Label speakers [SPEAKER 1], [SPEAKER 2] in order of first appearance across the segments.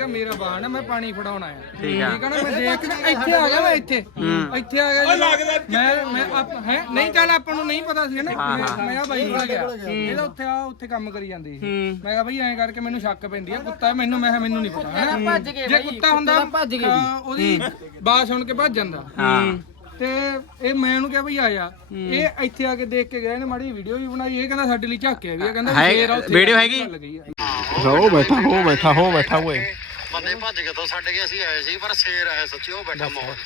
[SPEAKER 1] ਕਿਹਾ ਮੇਰਾ ਬਾਣ ਹੈ, ਮੈਂ ਪਾਣੀ ਫੜਾਉਣਾ ਆ। ਠੀਕ ਹੈ ਨਾ, ਮੈਂ ਦੇਖ ਕੇ ਇੱਥੇ ਆ ਗਿਆ, ਮੈਂ ਇੱਥੇ ਆ ਗਿਆ ਮੈਂ ਨਹੀਂ ਚੱਲ ਆਪਾਂ ਨੂੰ ਨਹੀਂ ਪਤਾ ਸੀ ਨਾ, ਮੈਂ ਆ ਬਾਈ ਕੋਲ ਗਿਆ, ਇਹਦਾ ਉੱਥੇ ਕੰਮ ਕਰੀ ਜਾਂਦੀ ਸੀ। ਮੈਂ ਕਿਹਾ ਬਈ ਐਂ ਕਰਕੇ ਮੈਨੂੰ ਸ਼ੱਕ ਪੈਂਦੀ ਆ, ਕੁੱਤਾ ਮੈਨੂੰ, ਮੈਂ ਮੈਨੂੰ ਨਹੀਂ ਪਤਾ ਜੇ ਕੁੱਤਾ ਹੁੰਦਾ ਉਹਦੀ ਬਾਤ ਸੁਣ ਕੇ ਭੱਜ ਜਾਂਦਾ। ਤੇ ਇਹ ਮੈਂ ਉਹਨੂੰ ਕਿਹਾ ਬਈ ਆ ਜਾ, ਇਹ ਇੱਥੇ ਆ ਕੇ ਦੇਖ ਕੇ ਗਿਆ, ਇਹਨੇ ਮਾੜੀ ਵੀਡੀਓ ਵੀ ਬਣਾਈ, ਇਹ ਕਹਿੰਦਾ ਸਾਡੇ ਲਈ ਝਾਕਿਆ ਵੀ, ਕਹਿੰਦਾ
[SPEAKER 2] ਵੀਡੀਓ ਹੈਗੀ।
[SPEAKER 3] ਹੋ ਬੈਠਾ ਓਏ
[SPEAKER 4] ਬੰਦੇ ਭੱਜ ਕੇ ਤੋਂ ਛੱਡ ਕੇ ਅਸੀਂ ਆਏ ਸੀ, ਪਰ ਸ਼ੇਰ ਆਇਆ ਸੱਚੀ, ਉਹ ਬੈਠਾ ਮੌਤ।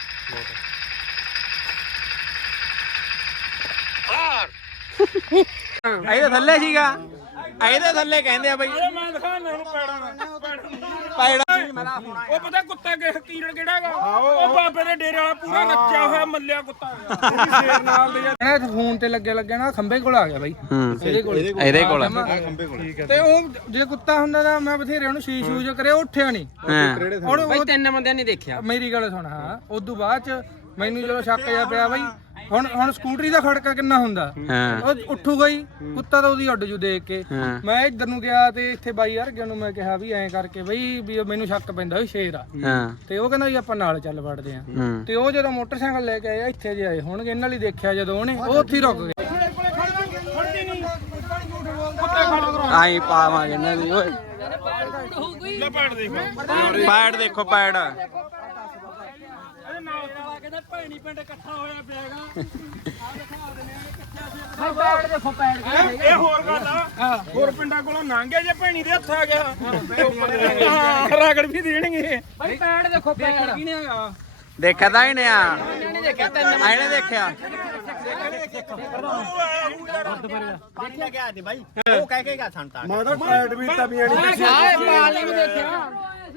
[SPEAKER 2] ਇਹਦੇ ਥੱਲੇ ਸੀਗਾ, ਇਹਦੇ ਥੱਲੇ ਕਹਿੰਦੇ ਆ ਬਈ।
[SPEAKER 1] ਮੈਂ ਦਿਖਾਣਾ ਉਹਨੂੰ
[SPEAKER 2] ਪੈੜਾ
[SPEAKER 1] ਉਹ ਪਤਾ ਕੁੱਤਾ ਕੀਰਣ ਕਿਹੜਾ ਹੈਗਾ, ਉਹ ਬਾਬੇ ਦੇ ਡੇਰੇ ਵਾਲਾ ਪੂਰਾ ਰੱਜਿਆ ਹੋਇਆ ਮੱਲਿਆ ਕੁੱਤਾ ਹੈਗਾ, ਸ਼ੇਰ ਨਾਲ ਦੇ ਯਾਰ ਫੋਨ ਤੇ ਲੱਗੇ ਨਾ ਖੰਬੇ ਕੋਲ ਆ ਗਿਆ ਬਾਈ, ਇਹਦੇ ਕੋਲ ਖੰਬੇ ਕੋਲ। ਤੇ ਉਹ ਜੇ ਕੁੱਤਾ ਹੁੰਦਾ ਤਾਂ ਮੈਂ ਬਥੇਰੇ ਉਹਨੂੰ ਸ਼ੂਜ ਕਰੇ, ਉੱਠਿਆ ਨਹੀਂ। ਹੁਣ
[SPEAKER 2] ਬਈ 3 ਬੰਦਿਆਂ ਨੇ ਦੇਖਿਆ।
[SPEAKER 1] ਮੇਰੀ ਗੱਲ ਸੁਣ, ਹਾਂ ਉਦੋਂ ਬਾਅਦ ਚ ਮੈਨੂੰ ਜਦੋਂ ਸ਼ੱਕ ਜਿਹਾ ਪਿਆ ਬਈ, ਹੁਣ ਸਕੂਟਰੀ ਦਾ ਖੜਕਾ ਕਿੰਨਾ ਹੁੰਦਾ, ਉਹ ਉੱਠੂਗਾ ਹੀ, ਕੁੱਤਾ ਤਾਂ ਉਹਦੀ ਉੱਡ ਜੂ ਦੇਖ ਕੇ। ਮੈਂ ਇੱਧਰ ਨੂੰ ਗਿਆ ਤੇ ਇੱਥੇ ਬਾਈ ਯਾਰ ਨੂੰ ਮੈਂ ਕਿਹਾ ਵੀ ਐਂ ਕਰਕੇ ਬਈ ਵੀ ਮੈਨੂੰ ਸ਼ੱਕ ਪੈਂਦਾ ਵੀ ਸ਼ੇਰ ਆ, ਤੇ ਉਹ ਕਹਿੰਦਾ ਵੀ ਆਪਾਂ ਨਾਲ ਚੱਲ ਵੜਦੇ ਆ। ਤੇ ਉਹ ਜਦੋਂ ਮੋਟਰਸਾਈਕਲ ਲੈ ਕੇ ਆਇਆ ਇੱਥੇ ਜੇ ਆਏ ਹੋਣਗੇ, ਇਹਨਾਂ ਲਈ ਦੇਖਿਆ ਜਦੋਂ ਉਹਨੇ, ਉਹ ਉੱਥੇ ਰੁਕ ਗਏ।
[SPEAKER 2] ਆਈ ਪਾਵਾਂਗੇ ਇਹਨਾਂ ਦੀ ਓਏ, ਪੈੜ ਦੇਖੋ ਪੈੜ।
[SPEAKER 1] ਕਹਿੰਦਾ ਭੈਣੀ ਪਿੰਡ ਇਕੱਠਾ ਹੋਇਆ ਪਿਆ ਹੈਗਾ, ਇਹ ਹੋਰ ਗੱਲ ਆ, ਹੋਰ ਪਿੰਡਾਂ ਕੋਲੋਂ ਲੰਘਿਆ ਜੇ ਭੈਣੀ ਦੇ ਹੱਥ ਆ ਗਿਆ ਰਗੜ ਵੀ ਦੇਣਗੇ। ਬਈ ਪੈੜ ਦੇਖੋ, ਪੈੜ ਕਿਹਨੇ ਹੈਗਾ
[SPEAKER 2] ਦੇਖਿਆ ਤਾਂ ਇਹਨੇ ਆ, ਇਹਨੇ ਦੇਖਿਆ
[SPEAKER 4] ਗਿਆ ਸੀ ਬਾਈ, ਉਹ ਕਹਿ ਕੇ ਗਿਆ ਸੰਤਾ
[SPEAKER 3] ਮੈਂ ਤਾਂ ਟਾਇਰ ਵੀ ਤਵੀਆਂ ਨਹੀਂ
[SPEAKER 1] ਦੇਖਿਆ।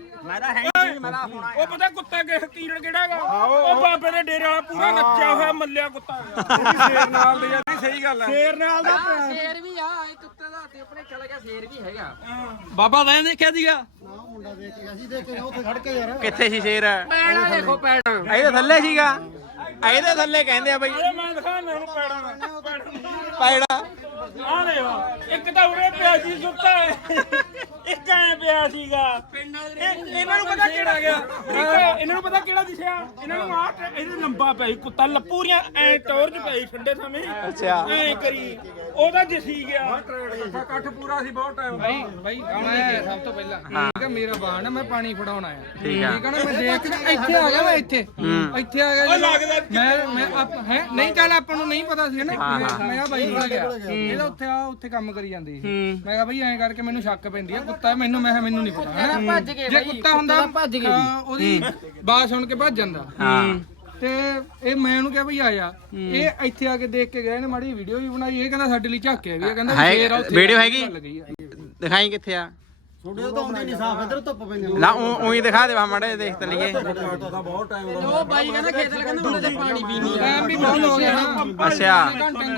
[SPEAKER 1] ਉਹ ਪਤਾ ਕੁੱਤਾ ਕੀਰਣ ਕਿਹੜਾ ਹੈਗਾ, ਉਹ ਬਾਬੇ ਦੇ ਡੇਰੇ ਵਾਲਾ ਪੂਰਾ ਰੱਜਿਆ ਹੋਇਆ ਮੱਲਿਆ ਕੁੱਤਾ ਹੈਗਾ, ਸ਼ੇਰ ਨਾਲ ਦੇ ਯਾਰ। ਸਹੀ ਗੱਲ ਹੈ, ਸ਼ੇਰ ਨਾਲ ਦਾ
[SPEAKER 2] ਸ਼ੇਰ ਵੀ ਆ, ਇਹ ਕੁੱਤੇ ਦਾ ਤੇ ਆਪਣੇ ਚਲ ਗਿਆ, ਸ਼ੇਰ ਵੀ ਹੈਗਾ।
[SPEAKER 1] ਬਾਬਾ ਤਾਂ ਦੇਖਿਆ ਸੀਗਾ,
[SPEAKER 4] ਮੁੰਡਾ ਦੇਖ ਕੇ ਅਸੀਂ ਦੇਖ ਕੇ ਉੱਥੇ ਖੜ ਕੇ ਯਾਰ।
[SPEAKER 2] ਕਿੱਥੇ ਸੀ ਸ਼ੇਰ?
[SPEAKER 1] ਪੈੜਾ ਦੇਖੋ, ਪੈੜਾ
[SPEAKER 2] ਇਹਦੇ ਥੱਲੇ ਸੀਗਾ, ਇਹਦੇ ਥੱਲੇ ਕਹਿੰਦੇ ਆ ਬਈ।
[SPEAKER 1] ਮੈਂ ਦਿਖਾਣਾ ਉਹਨੂੰ
[SPEAKER 2] ਪੈੜਾ
[SPEAKER 1] ਆ ਲੈ ਇੱਕ ਤਾਂ ਉਰੇ ਪਿਆ ਸੀ ਸੁੱਤਾ, ਇੱਕ ਐ ਪਿਆ ਸੀਗਾ। ਇਹਨਾਂ ਨੂੰ ਪਤਾ ਕਿਹੜਾ ਗਿਆ, ਇਹਨਾਂ ਨੂੰ ਪਤਾ ਕਿਹੜਾ ਦਿਸਿਆ, ਇਹਨਾਂ ਨੂੰ ਆ ਇਹਦੇ ਲੰਬਾ ਪਿਆ ਸੀ ਕੁੱਤਾ, ਪੂਰੀਆਂ ਐ ਟੌਰ ਚ ਪਈ ਠੰਡੇ ਸਮੇਂ।
[SPEAKER 2] ਅੱਛਾ
[SPEAKER 1] ਐ ਕਰੀ ਉਹਦਾ ਦਿਸੀ ਗਿਆ, ਇਕੱਠ ਪੂਰਾ ਸੀ ਬਹੁਤ ਟਾਈਮ। ਬਾਈ ਮੈਂ ਸਭ ਤੋਂ ਪਹਿਲਾਂ ਠੀਕ ਹੈ, ਮੇਰਾ ਬਾਣ ਹੈ, ਮੈਂ ਪਾਣੀ ਫੜਾਉਣਾ ਆ। ਠੀਕ ਹੈ ਨਾ, ਮੈਂ ਦੇਖ ਕੇ ਇੱਥੇ ਆ ਗਿਆ, ਮੈਂ ਇੱਥੇ ਆ ਗਿਆ, ਮੈਂ ਨਹੀਂ ਚੱਲ ਆਪਾਂ ਨੂੰ ਨਹੀਂ ਪਤਾ ਸੀ ਨਾ, ਮੈਂ ਆ ਬਾਈ ਕੋਲ ਗਿਆ, ਇਹਦਾ ਉੱਥੇ ਕੰਮ ਕਰੀ ਜਾਂਦੀ ਸੀ। ਮੈਂ ਕਿਹਾ ਬਈ ਐਂ ਕਰਕੇ ਮੈਨੂੰ ਸ਼ੱਕ ਪੈਂਦੀ ਆ, ਕੁੱਤਾ ਮੈਨੂੰ, ਮੈਂ ਮੈਨੂੰ ਨਹੀਂ ਪਤਾ ਜੇ ਕੁੱਤਾ ਹੁੰਦਾ ਉਹਦੀ ਬਾਤ ਸੁਣ ਕੇ ਭੱਜ ਜਾਂਦਾ। ਤੇ ਇਹ ਮੈਂ ਉਹਨੂੰ ਕਿਹਾ ਬਈ ਆ ਜਾ, ਇਹ ਇੱਥੇ ਆ ਕੇ ਦੇਖ ਕੇ ਗਿਆ, ਇਹਨੇ ਮਾੜੀ ਵੀਡੀਓ ਵੀ ਬਣਾਈ, ਇਹ ਕਹਿੰਦਾ ਸਾਡੇ ਲਈ ਝਾਕਿਆ ਵੀ, ਕਹਿੰਦਾ
[SPEAKER 2] ਵੀਡੀਓ ਹੈਗੀ, ਦਿਖਾਈ ਕਿੱਥੇ ਆ?
[SPEAKER 4] ਛੋਟੇ ਤਾਂ ਆਉਂਦੀ ਨਹੀਂ ਸਾਫ, ਇਧਰ ਧੁੱਪ ਪੈਂਦੀ
[SPEAKER 2] ਲਾ ਉਹੀ ਦਿਖਾ ਦੇ ਮਾੜੇ ਦੇਖ ਤੇ ਲਈਏ।
[SPEAKER 4] ਬਹੁਤ ਟਾਈਮ ਦਾ
[SPEAKER 1] ਉਹ ਬਾਈ ਕਹਿੰਦਾ ਖੇਤ ਵਾਲਾ ਕਹਿੰਦਾ ਉਹਦੇ ਤੇ ਪਾਣੀ ਪੀਣੀ ਆ, ਟਾਈਮ ਵੀ ਬਹੁਤ ਹੋ ਗਿਆ ਨਾ।
[SPEAKER 2] ਅੱਛਾ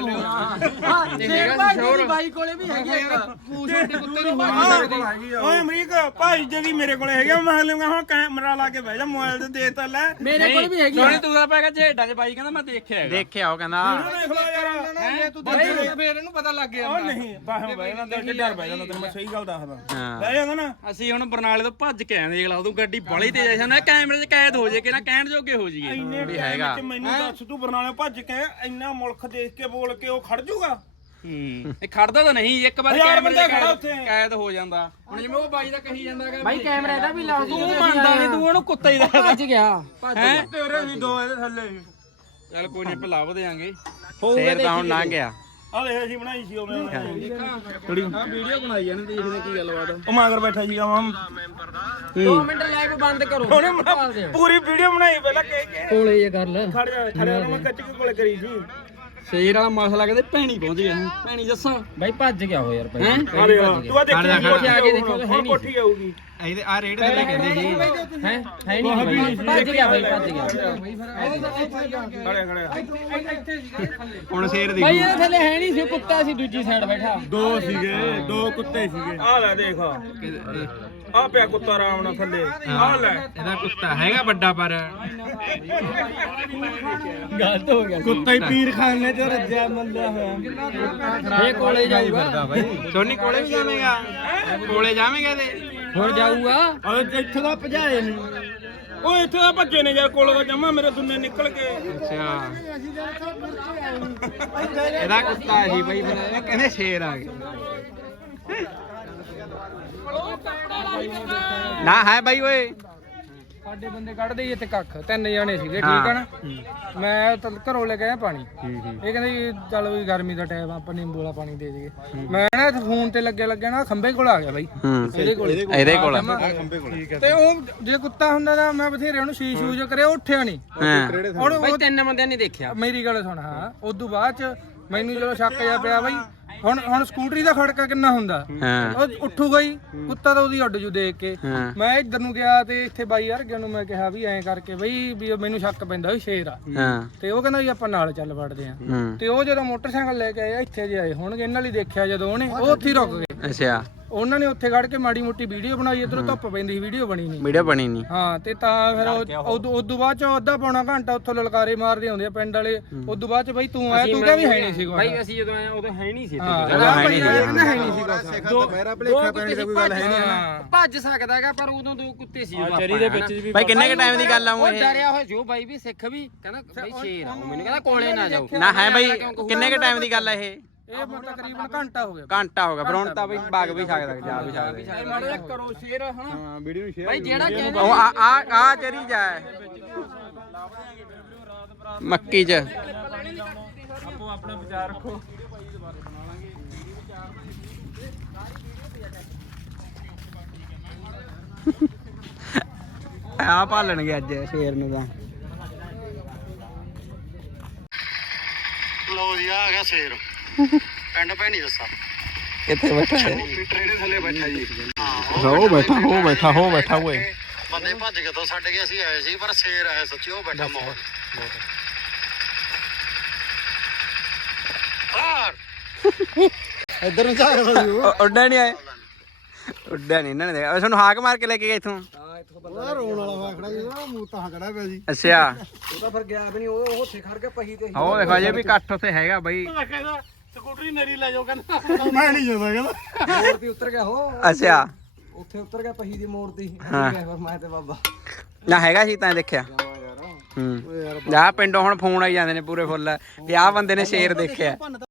[SPEAKER 1] ਸ਼ੋਰ ਬਾਈ ਕੋਲੇ ਵੀ ਹੈਗੀ ਆ, ਛੋਟੇ ਕੁੱਤੇ ਦੀ ਓਏ ਅਮਰੀਕ ਭਾਈ ਜੀ ਮੇਰੇ ਕੋਲੇ ਹੈਗਾ, ਮੈਂ ਲਵਾਂਗਾ ਹੁਣ ਕੈਮਰਾ ਲਾ ਕੇ ਬਹਿ ਜਾ, ਮੋਬਾਈਲ ਤੇ ਦੇਖ ਤਾਂ ਲੈ। ਮੇਰੇ ਕੋਲ ਵੀ ਹੈਗੀ ਆ, ਤੂੰ ਤਾਂ ਪੈ ਗਿਆ ਝੇਡਾਂ 'ਚ, ਬਾਈ ਕਹਿੰਦਾ ਮੈਂ ਦੇਖਿਆ
[SPEAKER 2] ਉਹ ਕਹਿੰਦਾ
[SPEAKER 1] ਦੇਖ ਲੋ ਯਾਰ, ਤੂੰ ਦੇਖ ਫੇਰ ਇਹਨੂੰ ਪਤਾ ਲੱਗ ਗਿਆ। ਉਹ ਨਹੀਂ ਬਾਹਰ ਬਹਿ ਜਾਂਦਾ, ਡਰ ਬਹਿ ਜਾਂਦਾ, ਤੈਨੂੰ ਮੈਂ ਸਹੀ ਗੱਲ ਦੱਸਦਾ।
[SPEAKER 5] ਅਸੀਂ ਹੁਣ ਬਰਨਾਲੇ ਤੋਂ ਭੱਜ ਕੇ ਆਏ ਦੇਖ ਲਾ, ਤੂੰ ਗੱਡੀ ਬੜੀ ਤੇਜ਼ ਆਈ ਨਾ, ਕੈਮਰੇ 'ਚ ਕੈਦ ਹੋ ਜੇ ਕਿ ਨਾ, ਕਹਿਣ ਜੋਗੇ ਹੋ ਜੀਏ
[SPEAKER 1] ਵੀ ਹੈਗਾ। ਮੈਨੂੰ ਦੱਸ, ਤੂੰ ਬਰਨਾਲੇ ਭੱਜ ਕੇ ਇੰਨਾ ਮੁਲਕ ਦੇਖ ਕੇ ਬੋਲ ਕੇ ਉਹ ਖੜ ਜਾਊਗਾ?
[SPEAKER 5] ਇਹ ਖੜਦਾ ਤਾਂ ਨਹੀਂ, ਇੱਕ ਵਾਰ ਕੈਮਰੇ 'ਚ ਕੈਦ ਹੋ ਜਾਂਦਾ। ਹੁਣ ਜਿਵੇਂ ਉਹ ਬਾਈ ਦਾ ਕਹੀ ਜਾਂਦਾ ਕਿ
[SPEAKER 1] ਬਾਈ ਕੈਮਰਾ ਇਹਦਾ ਵੀ ਲਾਓ,
[SPEAKER 5] ਤੂੰ ਮੰਨਦਾ ਨਹੀਂ, ਤੂੰ ਉਹਨੂੰ ਕੁੱਤਾ ਹੀ ਦੱਸਦਾ।
[SPEAKER 1] ਭੱਜ ਗਿਆ
[SPEAKER 5] ਹੈ
[SPEAKER 1] ਤੇਰੇ ਵੀ ਦੋ ਇਹਦੇ ਥੱਲੇ।
[SPEAKER 5] ਚੱਲ ਕੋਈ ਨਹੀਂ, ਭਲਾਵ ਦੇਾਂਗੇ।
[SPEAKER 2] ਸ਼ੇਰ ਤਾਂ ਹੁਣ ਲੰਘ ਗਿਆ।
[SPEAKER 1] ਆ ਦੇਖ ਅਸੀਂ ਬਣਾਈ ਸੀ ਉਹਨੇ
[SPEAKER 5] ਥੋੜੀ ਵੀਡੀਓ ਬਣਾਈ ਜਾਂਦੇ, ਦੇਖਦੇ ਕੀ ਗੱਲਬਾਤ।
[SPEAKER 1] ਉਹ ਮਗਰ ਬੈਠਾ ਸੀਗਾ ਮਾਮ।
[SPEAKER 5] 2 ਮਿੰਟ ਲਾਈਵ ਬੰਦ ਕਰੋ,
[SPEAKER 1] ਉਹਨੇ ਪੂਰੀ ਵੀਡੀਓ ਬਣਾਈ ਪਹਿਲਾਂ
[SPEAKER 5] ਕੋਲੇ ਇਹ ਗੱਲ
[SPEAKER 1] ਖੜਿਆ ਮੈਂ ਕੱਚ ਕੇ ਕੋਲੇ ਕਰੀ ਸੀ।
[SPEAKER 5] ਸ਼ੇਰ ਵਾਲਾ ਮਸਲਾ ਕਹਿੰਦੇ ਭੈਣੀ ਪਹੁੰਚ ਗਿਆ, ਭੈਣੀ ਦੱਸਾਂ
[SPEAKER 1] ਬਾਈ ਭੱਜ ਗਿਆ ਹੋ ਯਾਰ ਬਾਈ। ਤੂੰ ਆ ਦੇਖੀ ਆ ਕੇ ਦੇਖੋ ਤਾਂ ਹੈ ਨਹੀਂ, ਕੋਠੀ ਆਊਗੀ
[SPEAKER 2] ਇਹਦੇ ਆ ਰੇਡ ਤੇ ਕਹਿੰਦੇ ਸੀ
[SPEAKER 1] ਹੈ ਨਹੀਂ, ਭੱਜ ਗਿਆ ਬਾਈ, ਭੱਜ ਗਿਆ।
[SPEAKER 2] ਹੁਣ ਸ਼ੇਰ ਦੀ
[SPEAKER 1] ਬਾਈ ਇਹਦੇ ਥੱਲੇ ਹੈ ਨਹੀਂ ਸੀ, ਕੁੱਤਾ ਸੀ ਦੂਜੀ ਸਾਈਡ ਬੈਠਾ।
[SPEAKER 3] ਦੋ ਸੀਗੇ, ਦੋ ਕੁੱਤੇ ਸੀਗੇ।
[SPEAKER 1] ਆ ਲੈ ਦੇਖ, ਆ ਪਿਆ ਕੁੱਤਾ ਆਰਾਮ ਨਾਲ ਥੱਲੇ, ਆ ਲੈ।
[SPEAKER 2] ਇਹਦਾ ਕੁੱਤਾ ਹੈਗਾ ਵੱਡਾ, ਪਰ
[SPEAKER 1] ਗਲਤ ਹੋ ਗਿਆ,
[SPEAKER 3] ਕੁੱਤਾ ਹੀ ਪੀਰਖਾਨੇ ਚ ਰੱਜਿਆ ਮੱਲਿਆ ਹੋਇਆ।
[SPEAKER 1] ਇਹ ਕੋਲੇ ਜਾਊਗਾ
[SPEAKER 2] ਬਾਈ। ਸੋਨੀ ਕੋਲੇ ਵੀ ਜਾਵੇਂਗਾ, ਕੋਲੇ ਜਾਵੇਂਗਾ ਇਹਦੇ।
[SPEAKER 1] ਹੋਰ ਜਾਊਗਾ
[SPEAKER 3] ਓਏ ਇੱਥੇ ਦਾ ਭਜਾਏ ਨਹੀਂ ਓਏ ਇੱਥੇ ਦਾ ਭੱਜੇ ਨੇ ਯਾਰ ਕੋਲ ਦਾ ਜਮਾ ਮੇਰੇ ਦੁੰਨੇ ਨਿਕਲ ਕੇ
[SPEAKER 1] ਅੱਛਾ ਇਹਦਾ ਕੁੱਤਾ ਸੀ ਬਈ ਬਣਾਇਆ ਕਹਿੰਦੇ ਸ਼ੇਰ ਆ ਗਏ
[SPEAKER 5] ਨਾ ਹੈ ਬਾਈ ਓਏ
[SPEAKER 1] ਸਾਡੇ ਬੰਦੇ ਕੱਢਦੇ ਹੀ ਇੱਥੇ ਕੱਖ 3 ਜਣੇ ਸੀਗੇ ਠੀਕ ਹੈ ਨਾ ਮੈਂ ਤਾਂ ਘਰੋਂ ਲੈ ਕੇ ਆਇਆ ਪਾਣੀ ਇਹ ਕਹਿੰਦੇ ਜੀ ਚੱਲ ਵੀ ਗਰਮੀ ਦਾ ਟਾਈਮ ਆਪਾਂ ਨਿੰਬੂ ਵਾਲਾ ਪਾਣੀ ਦੇ ਦੇਈਏ ਮੈਂ ਨਾ ਫੋਨ ਤੇ ਲੱਗਿਆ ਨਾ ਖੰਬੇ ਕੋਲ ਆ ਗਿਆ ਬਾਈ ਇਹਦੇ ਕੋਲ ਤੇ ਉਹ ਜੇ ਕੁੱਤਾ ਹੁੰਦਾ ਤਾਂ ਮੈਂ ਬਥੇਰੇ ਉਹਨੂੰ ਸ਼ੂਜ ਕਰਿਆ ਉੱਠਿਆ ਨਹੀਂ ਹੁਣ
[SPEAKER 2] ਬਾਈ 3 ਬੰਦਿਆਂ ਨੇ ਦੇਖਿਆ
[SPEAKER 1] ਮੇਰੀ ਗੱਲ ਸੁਣ ਹਾਂ ਉਦੋਂ ਬਾਅਦ ਚ ਮੈਨੂੰ ਜਦੋਂ ਸ਼ੱਕ ਜਿਹਾ ਪਿਆ ਬਾਈ ਹੁਣ ਸਕੂਟਰੀ ਦਾ ਖੜਕਾ ਕਿੰਨਾ ਹੁੰਦਾ ਉਹ ਉੱਠੂਗਾ ਹੀ ਕੁੱਤਾ ਤਾਂ ਉਹਦੀ ਅੱਡ ਜੂ ਦੇਖ ਕੇ ਮੈਂ ਇੱਧਰ ਨੂੰ ਗਿਆ ਤੇ ਇੱਥੇ ਬਾਈ ਯਾਰ ਨੂੰ ਮੈਂ ਕਿਹਾ ਵੀ ਐਂ ਕਰਕੇ ਬਈ ਵੀ ਮੈਨੂੰ ਸ਼ੱਕ ਪੈਂਦਾ ਵੀ ਸ਼ੇਰ ਆ ਤੇ ਉਹ ਕਹਿੰਦਾ ਵੀ ਆਪਾਂ ਨਾਲ ਚੱਲ ਵੜਦੇ ਆ ਤੇ ਉਹ ਜਦੋਂ ਮੋਟਰਸਾਈਕਲ ਲੈ ਕੇ ਆਏ ਇੱਥੇ ਜੇ ਆਏ ਹੋਣਗੇ ਇਹਨਾਂ ਲਈ ਦੇਖਿਆ ਜਦੋਂ ਉਹਨੇ ਉਹ ਉੱਥੇ ਹੀ ਰੁਕ ਗਏ
[SPEAKER 5] ਅੱਛਾ
[SPEAKER 1] ਉਹਨਾਂ ਨੇ ਉੱਥੇ ਖੜ ਕੇ ਮਾੜੀ ਮੋਟੀ ਵੀਡੀਓ ਬਣਾਈ ਇਧਰੋਂ ਧੁੱਪ ਪੈਂਦੀ ਵੀਡੀਓ ਬਣੀ ਨਹੀਂ ਹਾਂ ਤੇ ਤਾਂ ਫਿਰ ਉਦੋਂ ਬਾਅਦ ਚ ਅੱਧਾ ਪੌਣਾ ਘੰਟਾ ਉੱਥੋਂ ਲਲਕਾਰੇ ਮਾਰਦੇ ਆਉਂਦੇ ਆ ਪਿੰਡ ਵਾਲੇ ਉਦੋਂ ਬਾਅਦ ਚ ਬਾਈ ਤੂੰ ਆਇਆ ਤੂੰ ਕਿਹਾ ਵੀ ਹੈ ਨਹੀਂ ਸੀ ਕੋਈ
[SPEAKER 2] ਬਾਈ ਅਸੀਂ ਜਦੋਂ ਆਏ ਉਦੋਂ ਹੈ ਨਹੀਂ ਸੀ
[SPEAKER 3] ਮੇਰਾ ਭਲੇਖਾ ਪੈਣ ਦੀ ਕੋਈ ਗੱਲ ਹੈ ਨਹੀਂ
[SPEAKER 2] ਭੱਜ ਸਕਦਾ ਹੈਗਾ ਪਰ ਉਦੋਂ 2 ਕੁੱਤੇ ਸੀ
[SPEAKER 3] ਚਰੀ ਦੇ ਵਿੱਚ ਵੀ
[SPEAKER 5] ਬਾਈ ਕਿੰਨੇ ਕ ਟਾਈਮ ਦੀ ਗੱਲ ਆ
[SPEAKER 2] ਉਹ ਡਰਿਆ ਹੋਇਆ ਜੋ ਬਾਈ ਵੀ ਸਿੱਖ ਵੀ ਕਹਿੰਦਾ ਬਾਈ ਸ਼ੇਰ ਆ ਮੈਨੂੰ ਕਹਿੰਦਾ ਕੋਲੇ ਨਾ ਜਾਓ
[SPEAKER 5] ਨਾ ਹੈ ਬਾਈ ਕਿੰਨੇ ਕ ਟਾਈਮ ਦੀ ਗੱਲ ਆ ਇਹ
[SPEAKER 1] ਤਕਰੀਬਨ ਘੰਟਾ ਹੋ ਗਿਆ
[SPEAKER 5] ਘੰਟਾ ਹੋ ਗਿਆ ਫਿਰ ਹੁਣ ਤਾਂ ਬਈ ਭਾਗ ਵੀ ਸਕਦਾ ਜਾ ਵੀ ਸਕਦਾ
[SPEAKER 1] ਮਾੜਾ ਜਿਹਾ ਕਰੋ ਸ਼ੇਰ ਹਨਾ
[SPEAKER 3] ਹਾਂ ਵੀਡੀਓ ਨੂੰ ਸ਼ੇਅਰ
[SPEAKER 2] ਬਾਈ ਜਿਹੜਾ ਕਹਿੰਦਾ
[SPEAKER 5] ਉਹ ਆ ਚਰੀ ਜਾ ਮੱਕੀ ਚ
[SPEAKER 3] ਆਪੋ ਆਪਣਾ ਵਿਚਾਰ ਰੱਖੋ
[SPEAKER 5] ਆ ਭਾਲਣਗੇ ਅੱਜ ਸ਼ੇਰ ਨੂੰ ਤਾਂ
[SPEAKER 4] ਲਓ ਜੀ ਆ ਗਿਆ ਸ਼ੇਰ ਪਿੰਡ ਪੈ ਨਹੀਂ ਦੱਸਾ
[SPEAKER 5] ਕਿੱਥੇ ਬੈਠਾ
[SPEAKER 4] ਮੀਟਰ ਦੇ ਥੱਲੇ ਬੈਠਾ ਜੀ
[SPEAKER 3] ਹੋ ਬੈਠਾ ਓਏ
[SPEAKER 4] ਬੰਦੇ ਭੱਜ ਕੇ ਤੋਂ ਛੱਡ ਕੇ ਅਸੀਂ ਆਏ ਸੀ ਪਰ ਸ਼ੇਰ ਆਇਆ ਸੱਚੀ ਉਹ ਬੈਠਾ ਮੋਰ
[SPEAKER 3] ਇੱਧਰ ਨੂੰ ਝਾਕਦਾ ਸੀ
[SPEAKER 5] ਉੱਡਿਆ ਨਹੀਂ ਆਏ ਉੱਡਿਆ ਨਹੀਂ ਇਹਨਾਂ ਨੇ ਦੇਖਿਆ ਸਾਨੂੰ ਹਾਕ ਮਾਰ ਕੇ ਲੈ ਕੇ ਗਏ ਇਥੋਂ
[SPEAKER 3] ਉਹਦਾ ਰੋਣ ਵਾਲਾ ਵਾਖੜਾ ਜਿਹੜਾ ਮੂੰਹ ਤਾਂ ਖੜਾ ਪਿਆ ਸੀ
[SPEAKER 5] ਅੱਛਾ
[SPEAKER 1] ਉਹ ਤਾਂ ਫਿਰ ਗਿਆ ਵੀ ਨਹੀਂ ਉਹ ਉੱਥੇ ਖੜ ਕੇ ਪਹੀ ਤੇ
[SPEAKER 5] ਉਹ ਦੇਖੋ ਜੇ ਵੀ ਇਕੱਠ ਉੱਥੇ ਹੈਗਾ ਬਾਈ
[SPEAKER 3] ਸਕੂਟਰੀ ਮੇਰੀ ਲੈ ਜਾਓ ਕਹਿੰਦਾ ਮੈਂ ਨਹੀਂ ਜਾਂਦਾ ਕਹਿੰਦਾ
[SPEAKER 1] ਮੋੜ ਤੇ ਉਤਰ ਗਿਆ ਹੋ
[SPEAKER 5] ਅੱਛਾ
[SPEAKER 1] ਉੱਥੇ ਉਤਰ ਗਿਆ ਪਹੀ ਦੀ ਮੋੜ ਤੇ ਮੈਂ ਤੇ ਬਾਬਾ
[SPEAKER 5] ਨਾ ਹੈਗਾ ਸੀ ਤਾਂ ਦੇਖਿਆ ਜਾ ਪਿੰਡੋਂ ਹੁਣ ਫੋਨ ਆਈ ਜਾਂਦੇ ਨੇ ਪੂਰੇ ਫੁੱਲ ਵੀ ਆਹ ਬੰਦੇ ਨੇ ਸ਼ੇਰ ਦੇਖਿਆ